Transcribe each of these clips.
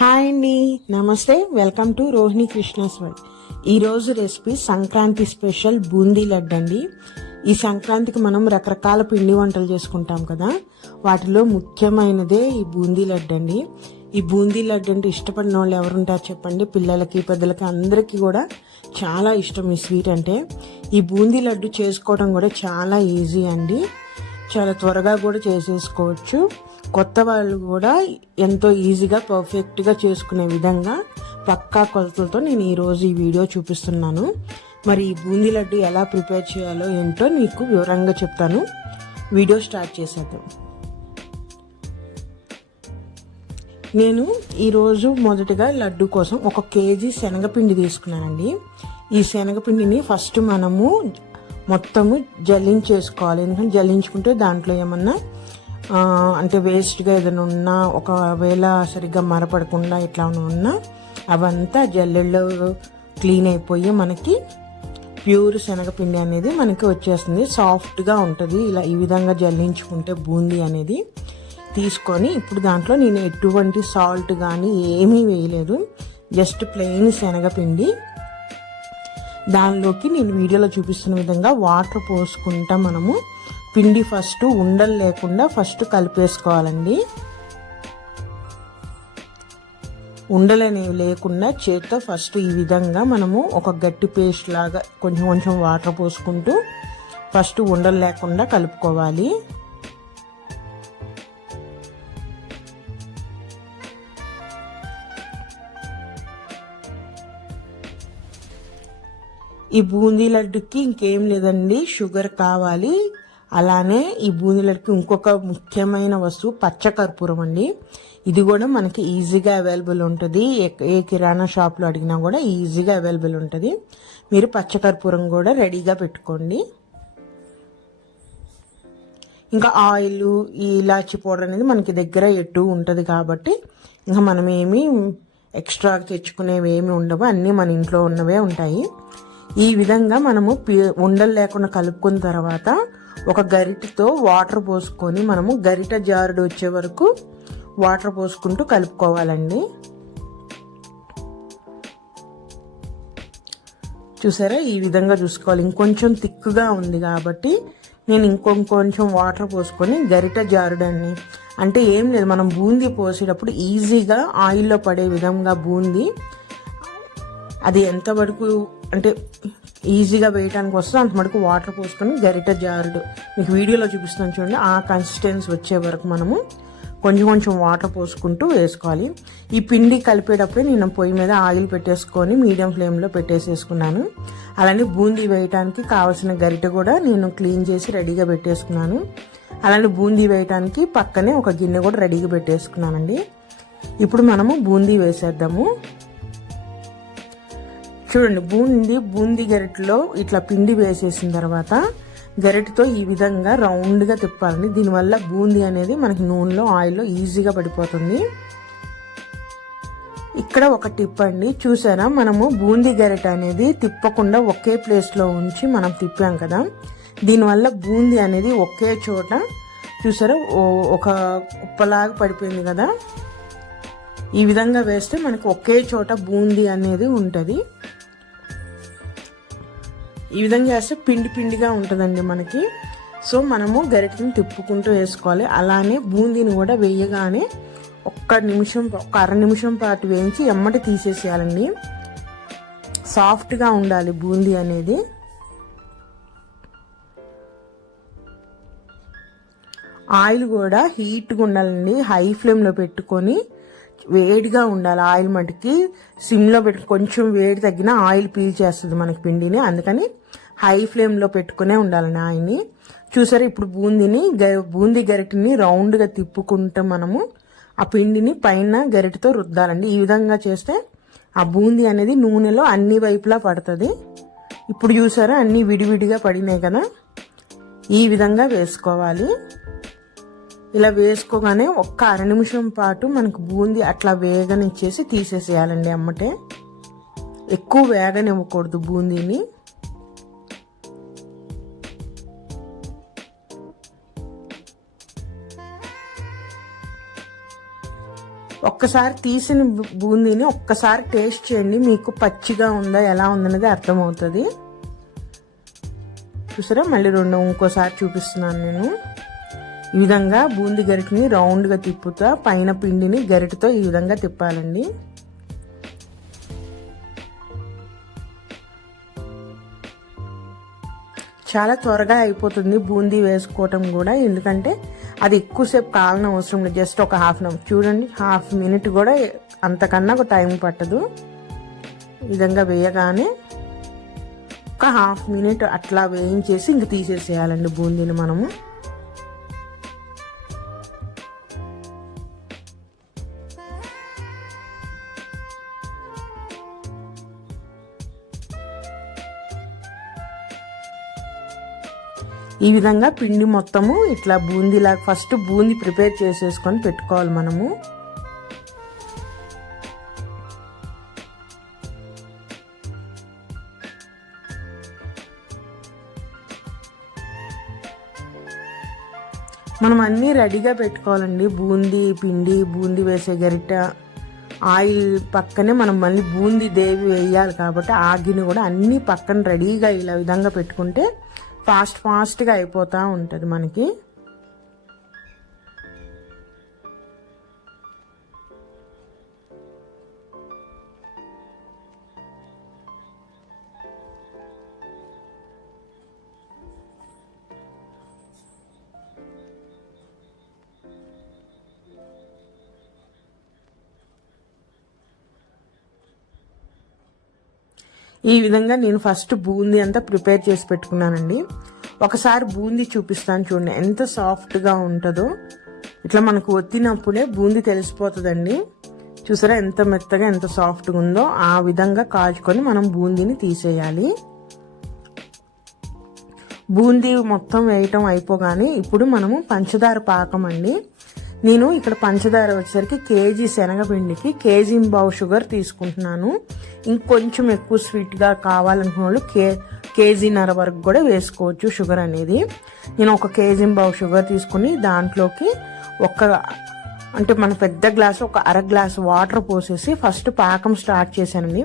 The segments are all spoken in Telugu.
హాయ్ అండి, నమస్తే. Welcome to Rohini Krishna's world. ఈరోజు రెసిపీ సంక్రాంతి స్పెషల్ బూందీ లడ్డు అండి. ఈ సంక్రాంతికి మనం రకరకాల పిండి వంటలు చేసుకుంటాం కదా, వాటిలో ముఖ్యమైనదే ఈ బూందీ లడ్డు అండి. ఈ బూందీ లడ్డు అంటే ఇష్టపడిన వాళ్ళు ఎవరుంటారు చెప్పండి? పిల్లలకి, పెద్దలకి, అందరికీ కూడా చాలా ఇష్టం ఈ స్వీట్ అంటే. ఈ బూందీ లడ్డు చేసుకోవడం కూడా చాలా ఈజీ అండి, చాలా త్వరగా కూడా చేసేసుకోవచ్చు. కొత్త వాళ్ళు కూడా ఎంతో ఈజీగా పర్ఫెక్ట్గా చేసుకునే విధంగా పక్కా కొలతలతో నేను ఈరోజు ఈ వీడియో చూపిస్తున్నాను. మరి ఈ బూందీ లడ్డు ఎలా ప్రిపేర్ చేయాలో ఏంటో మీకు వివరంగా చెప్తాను. వీడియో స్టార్ట్ చేసేద్దాం. నేను ఈరోజు మొదటిగా లడ్డు కోసం 1 కేజీ శనగపిండి తీసుకున్నానండి. ఈ శనగపిండిని ఫస్ట్ మనము మొత్తము జల్లించేసుకోవాలి. ఎందుకంటే జల్లించుకుంటే దాంట్లో ఏమన్నా అంటే వేస్ట్గా ఏదైనా ఉన్నా, ఒకవేళ సరిగ్గా మరపడకుండా ఇట్లా ఉన్నా అవంతా జల్లెల్లో క్లీన్ అయిపోయి మనకి ప్యూర్ శనగపిండి అనేది మనకి వచ్చేస్తుంది. సాఫ్ట్గా ఉంటుంది. ఇలా ఈ విధంగా జల్లించుకుంటే బూందీ అనేది తీసుకొని, ఇప్పుడు దాంట్లో నేను ఎటువంటి సాల్ట్ కానీ ఏమీ వేయలేదు, జస్ట్ ప్లెయిన్ శనగపిండి. దానిలోకి నేను వీడియోలో చూపిస్తున్న విధంగా వాటర్ పోసుకుంటా మనము పిండి ఫస్ట్ ఉండలు లేకుండా ఫస్ట్ కలిపేసుకోవాలండి. ఉండలు అనేవి లేకుండా చేత్తో ఫస్ట్ ఈ విధంగా మనము ఒక గట్టి పేస్ట్ లాగా కొంచెం కొంచెం వాటర్ పోసుకుంటూ ఫస్ట్ ఉండలు లేకుండా కలుపుకోవాలి. ఈ బూందీ లడ్డుకి ఇంకేం లేదండి, షుగర్ కావాలి. అలానే ఈ బూందీ లడ్డుకి ఇంకొక ముఖ్యమైన వస్తువు పచ్చకర్పూరం అండి. ఇది కూడా మనకి ఈజీగా అవైలబుల్ ఉంటుంది. ఏ కిరాణా షాప్లో అడిగినా కూడా ఈజీగా అవైలబుల్ ఉంటుంది. మీరు పచ్చకర్పూరం కూడా రెడీగా పెట్టుకోండి. ఇంకా ఆయిల్, ఈ ఇలాచి పౌడర్ అనేది మనకి దగ్గర ఎటు ఉంటుంది కాబట్టి ఇంకా మనం ఏమి ఎక్స్ట్రా తెచ్చుకునేవి ఏమి ఉండవు, అన్నీ మన ఇంట్లో ఉన్నవే ఉంటాయి. ఈ విధంగా మనము ఉండలు లేకుండా కలుపుకున్న తర్వాత ఒక గరిటెతో వాటర్ పోసుకొని మనము గరిటె జారుడు వచ్చే వరకు వాటర్ పోసుకుంటూ కలుపుకోవాలండి. చూసారా, ఈ విధంగా చూసుకోవాలి. ఇంకొంచెం థిక్గా ఉంది కాబట్టి నేను ఇంకొంచెం వాటర్ పోసుకొని గరిటె జారుడాన్ని, అంటే ఏం లేదు, మనం బూందీ పోసేటప్పుడు ఈజీగా ఆయిల్లో పడే విధంగా బూందీ అది ఎంత వరకు అంటే ఈజీగా వేయడానికి వస్తుంది అంత మటుకు వాటర్ పోసుకొని గరిటె జారుడు మీకు వీడియోలో చూపిస్తున్నాను చూడండి, ఆ కన్సిస్టెన్సీ వచ్చే వరకు మనము కొంచెం కొంచెం వాటర్ పోసుకుంటూ వేసుకోవాలి. ఈ పిండి కలిపేటప్పుడే నేను పొయ్యి మీద ఆయిల్ పెట్టేసుకొని మీడియం ఫ్లేమ్లో పెట్టేసేసుకున్నాను. అలానే బూందీ వేయడానికి కావాల్సిన గరిటె కూడా నేను క్లీన్ చేసి రెడీగా పెట్టేసుకున్నాను. అలానే బూందీ వేయడానికి పక్కనే ఒక గిన్నె కూడా రెడీగా పెట్టేసుకున్నానండి. ఇప్పుడు మనము బూందీ వేసేద్దాము. చూడండి, బూందీ గరిటెలో ఇట్లా పిండి వేసేసిన తర్వాత గరిటెతో ఈ విధంగా రౌండ్గా తిప్పాలండి. దీనివల్ల బూందీ అనేది మనకి నూనెలో, ఆయిల్లో ఈజీగా పడిపోతుంది. ఇక్కడ ఒక టిప్ అండి, చూసారా, మనము బూందీ గరిటె అనేది తిప్పకుండా ఒకే ప్లేస్లో ఉంచి మనం తిప్పాం కదా, దీనివల్ల బూందీ అనేది ఒకే చోట చూసారా ఒక కుప్పలాగా పడిపోయింది కదా. ఈ విధంగా వేస్తే మనకి ఒకే చోట బూందీ అనేది ఉంటుంది. ఈ విధంగా వేస్తే పిండి పిండిగా ఉంటుందండి మనకి. సో మనము గరిటెని తిప్పుకుంటూ వేసుకోవాలి. అలానే బూందీని కూడా వేయగానే ఒక అర నిమిషం పాటు వేయించి ఎమ్మటి తీసేసేయాలండి. సాఫ్ట్గా ఉండాలి బూందీ అనేది. ఆయిల్ కూడా హీట్గా ఉండాలండి, హై ఫ్లేమ్లో పెట్టుకొని వేడిగా ఉండాలి. ఆయిల్ మటుకి సిమ్లో పెట్టి కొంచెం వేడి తగ్గిన ఆయిల్ పీల్ చేస్తుంది మనకి పిండిని, అందుకని హై ఫ్లేమ్లో పెట్టుకునే ఉండాలండి ఆయిల్ని. చూసారా, ఇప్పుడు బూందీ గరిటెని రౌండ్గా తిప్పుకుంటే మనము ఆ పిండిని పైన గరిటెతో రుద్దాలండి. ఈ విధంగా చేస్తే ఆ బూందీ అనేది నూనెలో అన్ని వైపులా పడుతుంది. ఇప్పుడు చూసారా, అన్నీ విడివిడిగా పడినాయి కదా, ఈ విధంగా వేసుకోవాలి. ఇలా వేసుకోగానే ఒక్క అర నిమిషం పాటు మనకు బూందీ అట్లా వేగనిచ్చేసి తీసేసేయాలండి అమ్మటే. ఎక్కువ వేగనివ్వకూడదు బూందీని. ఒక్కసారి తీసిన బూందీని ఒక్కసారి టేస్ట్ చేయండి, మీకు పచ్చిగా ఉందా ఎలా ఉందనేది అర్థమవుతుంది. చూసారా, మళ్ళీ ఇంకోసారి చూపిస్తున్నాను నేను. ఈ విధంగా బూందీ గరిటని రౌండ్గా తిప్పుతా పైన పిండిని గరిటతో ఈ విధంగా తిప్పాలండి. చాలా త్వరగా అయిపోతుంది బూందీ వేసుకోవటం కూడా, ఎందుకంటే అది ఎక్కువసేపు కాలని అవసరం లేదు, జస్ట్ ఒక హాఫ్ అన్ అవర్. చూడండి, హాఫ్ మినిట్ కూడా అంతకన్నా ఒక టైం పట్టదు. ఈ విధంగా వేయగానే ఒక హాఫ్ మినిట్ అట్లా వేయించేసి ఇంక తీసేసేయాలండి బూందీని మనము. ఈ విధంగా పిండి మొత్తము ఇట్లా బూందీలా ఫస్ట్ బూందీ ప్రిపేర్ చేసేసుకొని పెట్టుకోవాలి మనము. మనం అన్నీ రెడీగా పెట్టుకోవాలండి. బూందీ పిండి, బూందీ వేసే గరిట, ఆయిల్ పక్కనే మనం మళ్ళీ బూందీ దేవి వేయాలి కాబట్టి ఆ గిన్నె కూడా అన్నీ పక్కన రెడీగా ఇలా విధంగా పెట్టుకుంటే ఫాస్ట్గా అయిపోతూ ఉంటుంది మనకి. ఈ విధంగా నేను ఫస్ట్ బూందీ అంతా ప్రిపేర్ చేసి పెట్టుకున్నానండి. ఒకసారి బూందీ చూపిస్తాను చూడండి, ఎంత సాఫ్ట్గా ఉంటుందో. ఇట్లా మనకు ఒత్తినప్పుడే బూందీ తెలిసిపోతుందండి. చూసారా ఎంత మెత్తగా ఎంత సాఫ్ట్గా ఉందో. ఆ విధంగా కాచుకొని మనం బూందీని తీసేయాలి. బూందీ మొత్తం వేయటం అయిపోగానే ఇప్పుడు మనము పంచదార పాకం అండి. నేను ఇక్కడ పంచదార వచ్చేసరికి కేజీ శనగపిండికి కేజీ-పావు షుగర్ తీసుకుంటున్నాను. ఇంకొంచెం ఎక్కువ స్వీట్గా కావాలనుకున్న వాళ్ళు కేజీన్నర వరకు కూడా వేసుకోవచ్చు షుగర్ అనేది. నేను ఒక కేజీ-పావు షుగర్ తీసుకుని దాంట్లోకి అంటే మన పెద్ద గ్లాసు ఒక అర గ్లాసు వాటర్ పోసేసి ఫస్ట్ పాకం స్టార్ట్ చేశానండి.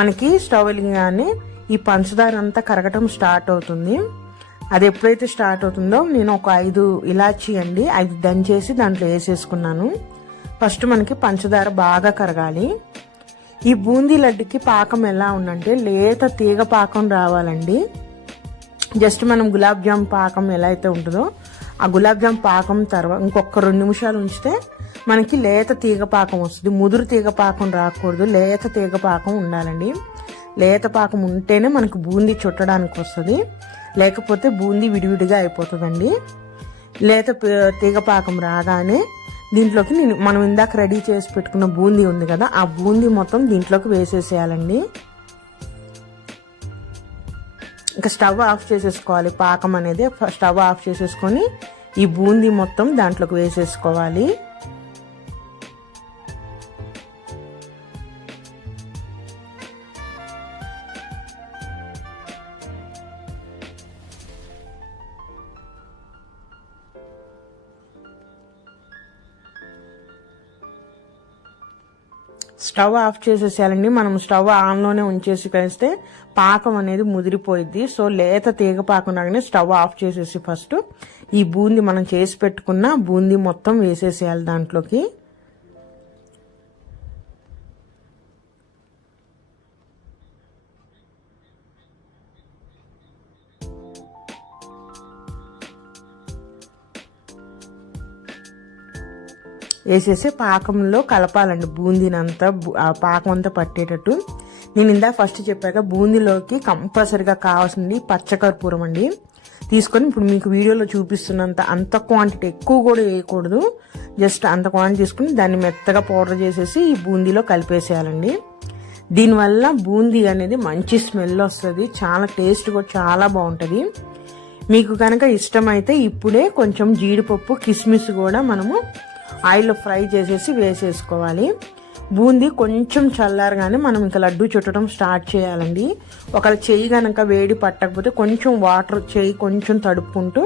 మనకి స్టవ్ వెలిగానే ఈ పంచదార అంతా కరగటం స్టార్ట్ అవుతుంది. అది ఎప్పుడైతే స్టార్ట్ అవుతుందో నేను ఒక 5 ఇలాచీ అండి 5 దంచేసి దాంట్లో వేసేసుకున్నాను. ఫస్ట్ మనకి పంచదార బాగా కరగాలి. ఈ బూందీ లడ్డుకి పాకం ఎలా ఉందంటే లేత తీగ పాకం రావాలండి. జస్ట్ మనం గులాబ్ జామ్ పాకం ఎలా అయితే ఉంటుందో ఆ గులాబ్ జామ్ పాకం తర్వాత ఇంకొక 2 నిమిషాలు ఉంచితే మనకి లేత తీగ పాకం వస్తుంది. ముదురు తీగ పాకం రాకూడదు, లేత తీగ పాకం ఉండాలండి. లేత పాకం ఉంటేనే మనకు బూందీ చుట్టడానికి వస్తుంది, లేకపోతే బూందీ విడివిడిగా అయిపోతుందండి. లేత తీగ పాకం రాగానే దీంట్లోకి మనం ఇందాక రెడీ చేసి పెట్టుకున్న బూందీ ఉంది కదా, ఆ బూందీ మొత్తం దీంట్లోకి వేసేసేయాలండి. ఇంకా స్టవ్ ఆఫ్ చేసేసుకోవాలి. పాకం అనేది స్టవ్ ఆఫ్ చేసేసుకొని ఈ బూందీ మొత్తం దాంట్లోకి వేసేసుకోవాలి. స్టవ్ ఆఫ్ చేసేసేయాలండి. మనం స్టవ్ ఆన్లోనే ఉంచేసి కలిస్తే పాకం అనేది ముదిరిపోయిద్ది. సో లేత తీగ పాకం రాగానే స్టవ్ ఆఫ్ చేసేసి ఫస్ట్ ఈ బూందీ మనం చేసి పెట్టుకున్న బూందీ మొత్తం వేసేసేయాలి దాంట్లోకి. వేసేసి పాకంలో కలపాలండి బూందీని అంతా, ఆ పాకం అంతా పట్టేటట్టు. నేను ఇందాక ఫస్ట్ చెప్పాక బూందీలోకి కంపల్సరిగా కావాల్సింది పచ్చకర్పూరం అండి. తీసుకొని ఇప్పుడు మీకు వీడియోలో చూపిస్తున్నంత అంత క్వాంటిటీ ఎక్కువ కూడా వేయకూడదు, జస్ట్ అంత క్వాంటిటీ తీసుకుని దాన్ని మెత్తగా పౌడర్ చేసేసి ఈ బూందీలో కలిపేసేయాలండి. దీనివల్ల బూందీ అనేది మంచి స్మెల్ వస్తుంది, చాలా టేస్ట్ కూడా చాలా బాగుంటుంది. మీకు కనుక ఇష్టమైతే ఇప్పుడే కొంచెం జీడిపప్పు కిస్మిస్ కూడా మనము ఆయిల్లో ఫ్రై చేసేసి వేసేసుకోవాలి. బూందీ కొంచెం చల్లారగానే మనం ఇంకా లడ్డు చుట్టడం స్టార్ట్ చేయాలండి. ఒకవేళ చెయ్యి కనుక వేడి పట్టకపోతే కొంచెం వాటర్ చెయ్యి కొంచెం తడుపుకుంటూ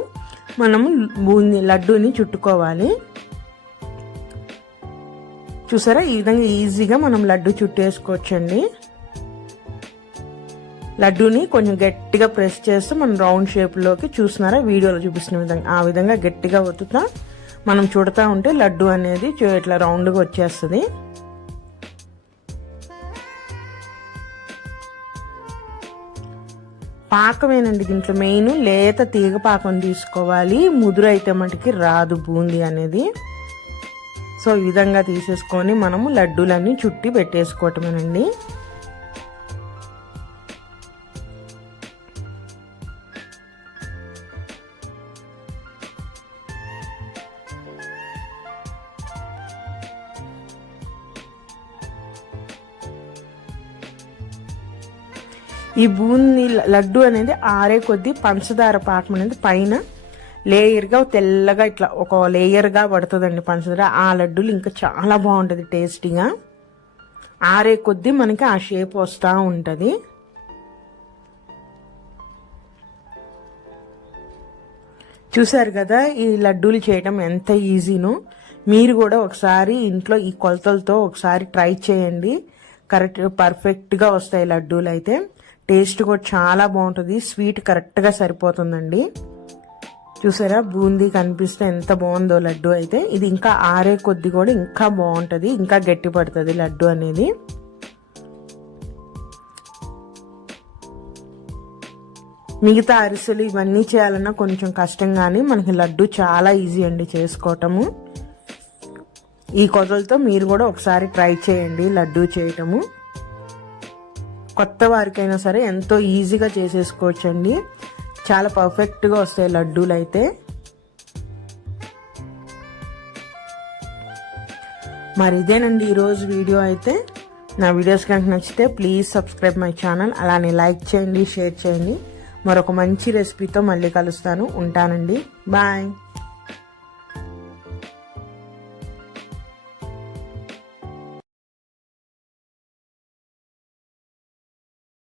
మనము బూందీ లడ్డూని చుట్టుకోవాలి. చూసారా, ఈ విధంగా ఈజీగా మనం లడ్డు చుట్టేసుకోవచ్చండి. లడ్డూని కొంచెం గట్టిగా ప్రెస్ చేస్తే మనం రౌండ్ షేప్లోకి, చూస్తున్నారా వీడియోలో చూపిస్తున్న విధంగా, ఆ విధంగా గట్టిగా ఒత్తుతా మనం చుడతా ఉంటే లడ్డు అనేది ఇట్లా రౌండ్గా వచ్చేస్తుంది. పాకమేనండి దీంట్లో మెయిన్, లేత తీగ పాకం తీసుకోవాలి, ముదురు అయితే మటుకి రాదు బూందీ అనేది. సో ఈ విధంగా తీసేసుకొని మనము లడ్డూలన్నీ చుట్టి పెట్టేసుకోవటమేనండి. ఈ బూందీ లడ్డు అనేది ఆరే కొద్దీ పంచదార పాకం అనేది పైన లేయర్గా తెల్లగా ఇట్లా ఒక లేయర్గా పడుతుందండి పంచదార. ఆ లడ్డూలు ఇంకా చాలా బాగుంటుంది టేస్టీగా. ఆరే కొద్దీ మనకి ఆ షేప్ వస్తూ ఉంటుంది. చూసారు కదా ఈ లడ్డూలు చేయడం ఎంత ఈజీనో. మీరు కూడా ఒకసారి ఇంట్లో ఈ కొలతలతో ఒకసారి ట్రై చేయండి. పర్ఫెక్ట్గా వస్తాయి లడ్డూలు అయితే. టేస్ట్ కూడా చాలా బాగుంటుంది, స్వీట్ కరెక్ట్గా సరిపోతుందండి. చూసారా బూందీ కనిపిస్తే ఎంత బాగుందో లడ్డు అయితే. ఇది ఇంకా ఆరే కొద్ది కూడా ఇంకా బాగుంటుంది, ఇంకా గట్టి పడుతుంది లడ్డు అనేది. మిగతా అరిసెలు ఇవన్నీ చేయాలన్నా కొంచెం కష్టం, కానీ మనకి లడ్డు చాలా ఈజీ అండి చేసుకోవటము. ఈ కొలతలతో మీరు కూడా ఒకసారి ట్రై చేయండి లడ్డు చేయటము. కొత్త వారికైనా సరే ఎంతో ఈజీగా చేసేసుకోవచ్చండి. చాలా పర్ఫెక్ట్గా వస్తాయి లడ్డూలు అయితే. మరి ఇదేనండి ఈరోజు వీడియో అయితే. నా వీడియోస్ కనుక నచ్చితే ప్లీజ్ సబ్స్క్రైబ్ మై ఛానల్. అలానే లైక్ చేయండి, షేర్ చేయండి. మరొక మంచి రెసిపీతో మళ్ళీ కలుస్తాను. ఉంటానండి, బాయ్.